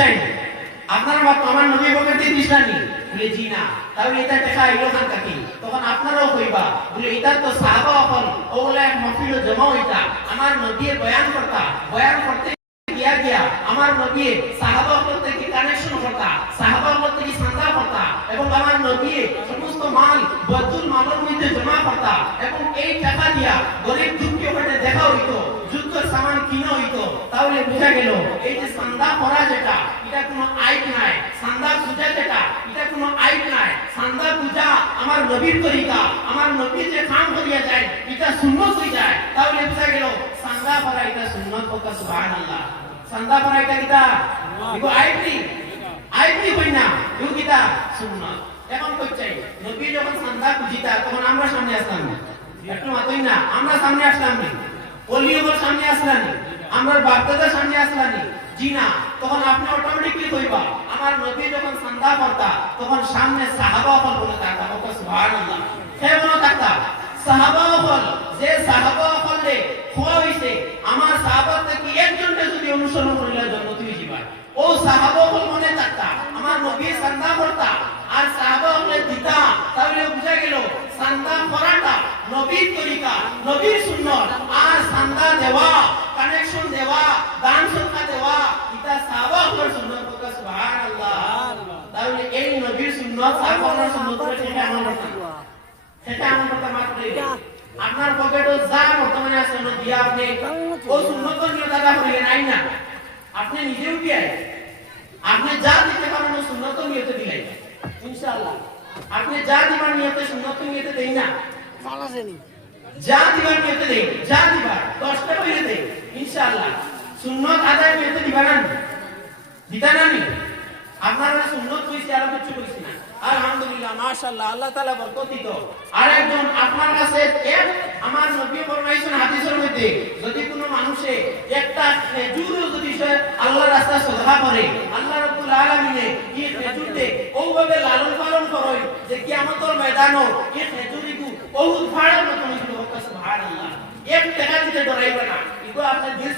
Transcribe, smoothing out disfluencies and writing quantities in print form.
কইছেন আপনারা মত আমার নবী বলেন 33 টা নি বলে জি না তাহলে এটা টাকা আইলো খান কাকি তখন আপনারাও কইবা বলে এটা তো সাহাবা হল ওগুলা এক মাহফিল জমা হইতা আমার নবী বয়ান করতে গিয়া আমার নবী সাহাবা হল থেকে কানেকশন করতা সাহাবা হল থেকে সান্দা করতা এবং আমার নবী সমস্ত মাল বদুল মালের মধ্যে জমা করতা এবং এই টাকা দিয়া গরিব দুঃখী হতে দেখা হইতো যুদ্ধের সামান কিনা হইতো তাহলে বুঝা গেল এই যে সান্দা করা যেটা এটা কোনো আইন নাই সান্দা পূজা যেটা এটা কোনো আইন নাই সান্দা পূজা আমার নবীর তরিকা আমার নবী যে কাম করিয়া যায় এটা সুন্নত হয়ে যায় তাহলে বুঝা গেল সান্দা করা এটা সুন্নত কথা সুবহানাল্লাহ সান্দা করা এটা কিটা এগো আইন হই না এগো কিটা সুন্নত এখন কইছাই নবী যখন সান্দা পূজিতা তখন আমরা সামনে আসলাম না একটু মাতই না আমরা সামনে আসলাম না ওলিওর সামনে আসলাম না আমরা বাপদাদার সামনে আসলাম না জি না তখন আপনি অটোমেটিকলি কইবা আমার নবী যখন সান্দা করতা তখন সামনে সাহাবা হল বলে থাকতা কথা সুবহানাল্লাহ কে বলে থাকতা সাহাবা হল যে সাহাবা হলে খোয়া হইছে আমার সাহাবা থেকে একজনকে যদি অনুসরণ করিলে জান্নাত হয়ে যাবে ও সাহাবা হল মনে থাকতা আমার নবী সান্দা করতা আর সাহাবা হলে দিতা তাহলে বুঝা গেল সান্দা করাটা নবীর তরিকা নবীর সুন্নাত আর সান্দা দেওয়া কানেকশন দেওয়া দান সদকা দেওয়া এটা সাহাবা হল সুন্নাত কথা সুবহানাল্লাহ তাহলে এই নবীর সুন্নাত সাহাবার সুন্নাতের থেকে আমল করতে সেটা আমল করতে মাত্র আপনার পকেটে যা বর্তমানে আছে না দিয়া আপনি ও সুন্নত নিয়ে দাদা করিলেন আই না আপনি নিজেও কি আই আপনি যা দিতে পারেন ও সুন্নত নিয়তে দিলেন ইনশাআল্লাহ আপনি যা দিবার নিয়তে সুন্নত নিয়তে দেই না ভালো আছে নি যা দিবার নিয়তে দেই যা দিবার 10 টাকা হইলে দেই ইনশাআল্লাহ সুন্নত আদায় নিয়তে দিবা না দিতা না নি আপনারা সুন্নত কইছি আর কিছু কইছি না আলহামদুলিল্লাহ মাশাআল্লাহ আল্লাহ তাআলা বরকত দিত আরেকজন আপনার কাছে এক আমার নবী ফরমাইছেন হাদিসের মধ্যে যদি কোনো মানুষে একটা খেজুরও যদি সে আল্লাহর রাস্তায় সদকা করে আল্লাহ রাব্বুল আলামিনে এই খেজুরতে ওভাবে লালন পালন করে যে কিয়ামতের ময়দানও এই খেজুরিগু বহুত ফাড়ার মত হইতো সুবহানাল্লাহ এক টাকা দিতে ডরাইবে না ইগো আপনার দিল